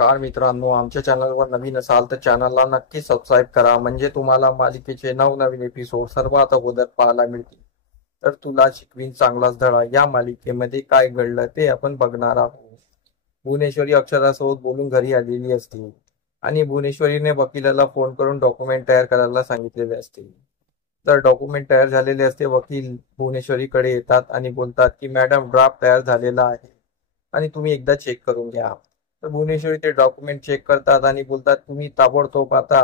नमस्कार मित्रांनो, आमच्या चॅनलवर नवीन असाल तर चॅनलला नक्की सबस्क्राईब करा, म्हणजे तुम्हाला मालिकेचे नवनवीन एपिसोड सर्वात अगोदर पाहायला मिळतील. तर तुला शिकवीन चांगलाच धडा या मालिकेमध्ये काय घडलं ते आपण बघणार आहोत. भुवनेश्वरी अक्षरासोबत बोलून घरी आलेली असते आणि भुवनेश्वरीने वकिलाला फोन करून डॉक्युमेंट तयार करायला सांगितलेले असते. तर डॉक्युमेंट तयार झालेले असते. वकील भुवनेश्वरीकडे येतात आणि बोलतात की मॅडम, ड्राफ्ट तयार झालेला आहे आणि तुम्ही एकदा चेक करून घ्या. तर भुवनेश्वरी ते डॉक्युमेंट चेक करतात आणि बोलतात, तुम्ही ताबडतोब आता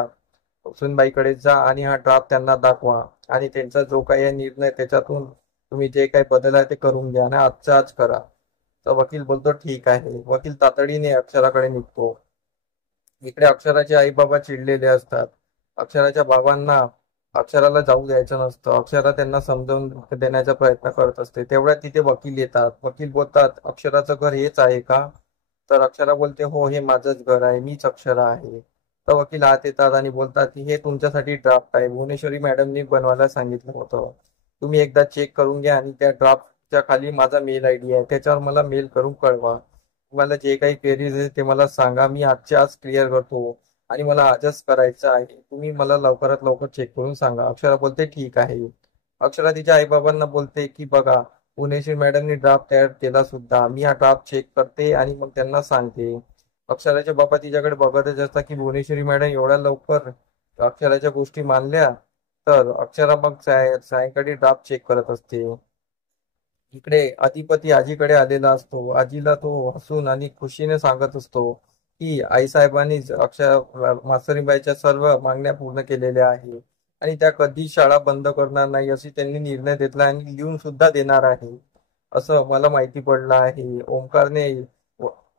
सुनबाईकडे जा आणि हा ड्राफ्ट त्यांना दाखवा आणि त्यांचा जो काही निर्णय त्याच्यातून तुम्ही जे काही बदल आहे ते करून घ्या आणि आजच्या आज करा. तर वकील बोलतो ठीक आहे. वकील तातडीने अक्षराकडे निघतो. इकडे अक्षराचे आई बाबा चिडलेले असतात. अक्षराच्या बाबांना अक्षराला जाऊ द्यायचं नसतं. अक्षरा त्यांना समजावून देण्याचा प्रयत्न करत असते. तेवढ्यात तिथे वकील येतात. वकील बोलतात, अक्षराचं घर हेच आहे का? तर अक्षरा बोलते, हो, हे माझंच घर आहे, मीच अक्षरा आहे. तर वकील आत येतात आणि बोलतात की हे तुमच्यासाठी ड्राफ्ट आहे, भुवनेश्वरी मॅडमनी बनवायला सांगितलं होतं. तुम्ही एकदा चेक करून घ्या आणि त्या ड्राफ्टच्या खाली माझा मेल आयडी आहे, त्याच्यावर मला मेल करून कळवा. तुम्हाला जे काही क्वेरीज आहे ते मला सांगा, मी आजच्या आज क्लिअर करतो आणि मला आजच करायचं आहे. तुम्ही मला लवकरात लवकर चेक करून सांगा. अक्षरा बोलते ठीक आहे. अक्षरा तिच्या आईबाबांना बोलते की बघा, भुवनेश्वरी मॅडमनी ड्राफ्ट तयार केला सुद्धा, मी हा ड्राफ्ट चेक करते आणि मग त्यांना सांगते. अक्षराचे बाबा तिच्याकडे बघतच असतात की भुवनेश्वरी मॅडम एवढ्या लवकर अक्षराच्या गोष्टी मानल्या. तर अक्षरा मग सायंकाळी ड्राफ्ट चेक करत असते. इकडे अधिपती आजीकडे आलेला असतो. आजीला तो हसून आणि खुशीने सांगत असतो की आईसाहेबांनी मास्तरीबाईच्या सर्व मागण्या पूर्ण केलेल्या आहे आणि त्या कधी शाळा बंद करणार नाही अशी त्यांनी निर्णय घेतला आणि लिहून सुद्धा देणार आहे असं मला माहिती पडलं आहे.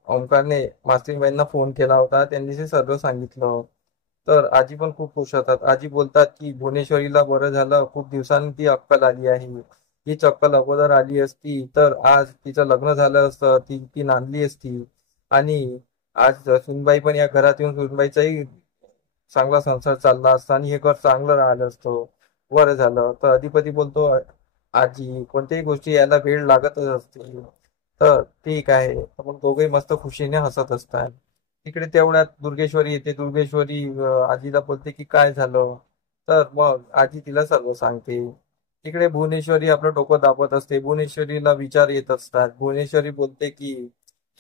ओमकारने मास्तरीबाईंना फोन केला होता, त्यांनी ते सर्व सांगितलं. तर आजी पण खूप खुश होतात. आजी बोलतात की भुवनेश्वरीला बरं झालं, खूप दिवसांनी ती अक्कल आली आहे. हीच अक्कल अगोदर आली असती तर आज तिचं लग्न झालं असतं, ती ती नांदली असती आणि आज सुनबाई पण या घरात येऊन सुनबाईचाही चांगला संसार चालला असता आणि हे घर चांगलं राहिलं असतं. बरं झालं. तर अधिपती बोलतो, आजी कोणत्याही गोष्टी यायला वेळ लागतच असते. तर ठीक आहे. तर मग दोघेही मस्त खुशीने हसत असतात. तिकडे तेवढ्यात दुर्गेश्वरी येते. दुर्गेश्वरी आजीला बोलते की काय झालं. तर मग आजी तिला सर्व सांगते. तिकडे भुवनेश्वरी आपलं डोकं दाबत असते. भुवनेश्वरीला विचार येत असतात. भुवनेश्वरी बोलते की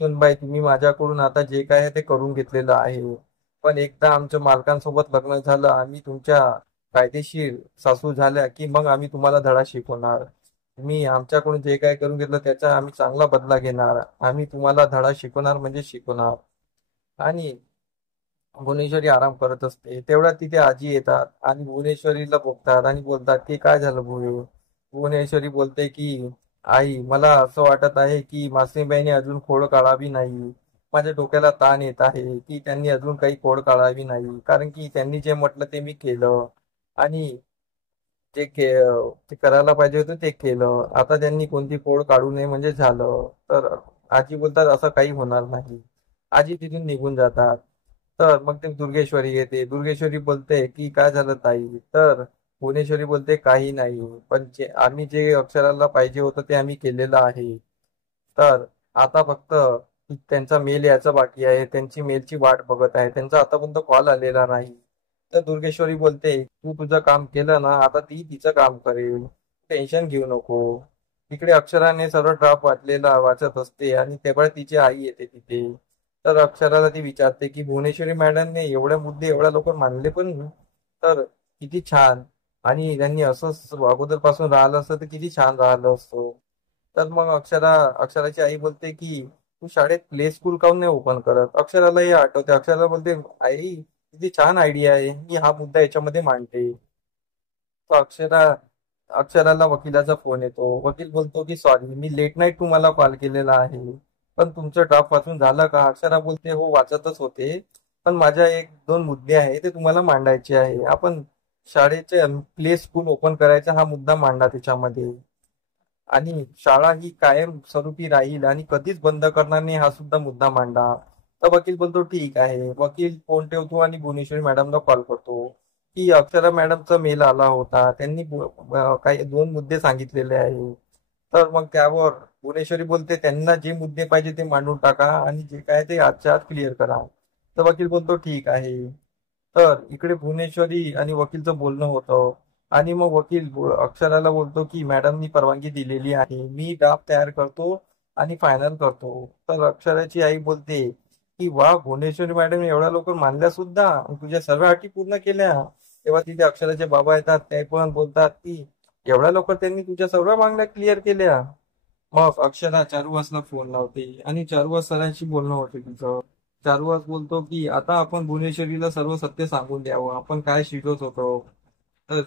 सुनबाई, तुम्ही माझ्याकडून आता जे काय आहे ते करून घेतलेलं आहे, पण एकदा आमच्या मालकांसोबत लग्न झालं, आम्ही तुमच्या कायदेशीर सासू झाल्या की मग आम्ही तुम्हाला धडा शिकवणार. तुम्ही आमच्याकडून जे काय करून घेतलं त्याचा आम्ही चांगला बदला घेणार. आम्ही तुम्हाला धडा शिकवणार म्हणजे शिकवणार. आणि भुवनेश्वरी आराम करत असते. तेवढ्यात तिथे आजी येतात आणि भुवनेश्वरीला बघतात आणि बोलतात की काय झालं भुवनेश्वरी बोलते की आई, मला असं वाटत आहे की मासिंबाईने अजून खोड काढावी नाही. माझ्या डोक्याला ताण येत आहे की त्यांनी अजून काही खोड काढावी नाही, कारण की त्यांनी जे म्हटलं ते मी केलं आणि जे ते करायला पाहिजे होतं ते केलं. आता त्यांनी कोणती खोड काढू नये म्हणजे झालं. तर आजी बोलतात असं काही होणार नाही. आजी तिथून निघून जातात. तर मग ते दुर्गेश्वरी येते. दुर्गेश्वरी बोलते की काय झालं ताई. तर भुवनेश्वरी बोलते काही नाही, पण आम्ही जे अक्षराला पाहिजे होतं ते आम्ही केलेलं आहे. तर आता फक्त त्यांचा मेल यायचा बाकी आहे. त्यांची मेलची वाट बघत आहे. त्यांचा आतापर्यंत कॉल आलेला नाही. तर दुर्गेश्वरी बोलते, तू तुझं काम केलं ना, आता ती तिचं काम करेल, टेन्शन घेऊ नको. तिकडे अक्षराने सर्व ड्राफ्ट वाचलेला वाचत असते आणि तेव्हा तिची आई येते तिथे. तर अक्षराला ती विचारते की भुवनेश्वरी मॅडमने एवढे मुद्दे एवढ्या लवकर मांडले पण, तर किती छान. आणि त्यांनी असंच अगोदर पासून राहिलं असतं तर किती छान राहिलं असतं. तर मग अक्षराची आई बोलते की तू शाळेत प्ले स्कूल काऊन नाही ओपन करत. अक्षराला हे आठवते. अक्षराला बोलते, आई किती छान आयडिया आहे, मी हा मुद्दा याच्यामध्ये मांडते. तर अक्षराला वकिलाचा फोन येतो. वकील बोलतो की सॉरी, मी लेट नाईट तुम्हाला कॉल केलेला आहे, पण तुमचं ड्राफ्ट वाचून झालं का. अक्षरा बोलते हो, वाचतच होते, पण माझ्या एक दोन मुद्दे आहे ते तुम्हाला मांडायचे आहे. आपण शाळेचे प्ले स्कूल ओपन करायचा हा मुद्दा मांडा त्याच्यामध्ये, आणि शाळा ही कायम स्वरूपी राहील आणि कधीच बंद करणार नाही हा सुद्धा मुद्दा मांडा. तर वकील बोलतो ठीक आहे. वकील फोन ठेवतो आणि भुवनेश्वरी मॅडमला कॉल करतो की अक्षरा मॅडमचा मेल आला होता, त्यांनी काही दोन मुद्दे सांगितलेले आहे. तर मग त्यावर भुवनेश्वरी बोलते त्यांना जे मुद्दे पाहिजे ते मांडून टाका आणि जे काय ते आजच्या आज क्लिअर करा. तर वकील बोलतो ठीक आहे. तर इकडे भुवनेश्वरी आणि वकीलचं बोलणं होतं. आणि मग वकील अक्षराला बोलतो की मॅडमनी परवानगी दिलेली आहे, मी ड्राफ्ट तयार करतो आणि फायनल करतो. तर अक्षराची आई बोलते की वा, भुवनेश्वरी मॅडम एवढ्या लवकर मानल्या सुद्धा, तुझ्या सर्व अटी पूर्ण केल्या. तेव्हा तिथे अक्षराचे बाबा येतात, ते पण बोलतात की एवढ्या लवकर त्यांनी तुझ्या सर्व मागण्या क्लिअर केल्या. मग अक्षरा चारुवासला फोन लावते आणि चारुवास सरांशी बोलणं होते तिचं. चारुवास बोलतो की आता आपण भुवनेश्वरीला सर्व सत्य सांगून द्यावं, आपण काय शिकत होतो. तर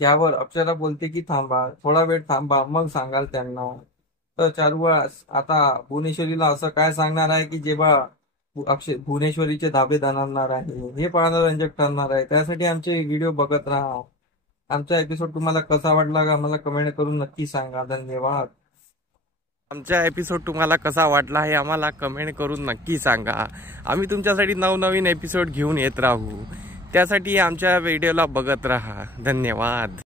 त्यावर अक्षरा बोलते की थांबा, थोडा वेळ थांबा, मग सांगाल त्यांना. तर चारुवास आता भुवनेश्वरीला असं काय सांगणार आहे की जेव्हा भुवनेश्वरीचे धाबे जाणणार आहे, हे पाहणं रंजक ठरणार आहे. त्यासाठी आमचे व्हिडिओ बघत राहा. आमचा एपिसोड तुम्हाला कसा वाटला का मला कमेंट करून नक्की सांगा. धन्यवाद. आमचा एपिसोड तुम्हाला कसा वाटला हे आम्हाला कमेंट करून नक्की सांगा. आम्ही तुमच्यासाठी नवनवीन एपिसोड घेऊन येत राहू. त्यासाठी आमच्या व्हिडिओला बघत राहा. धन्यवाद.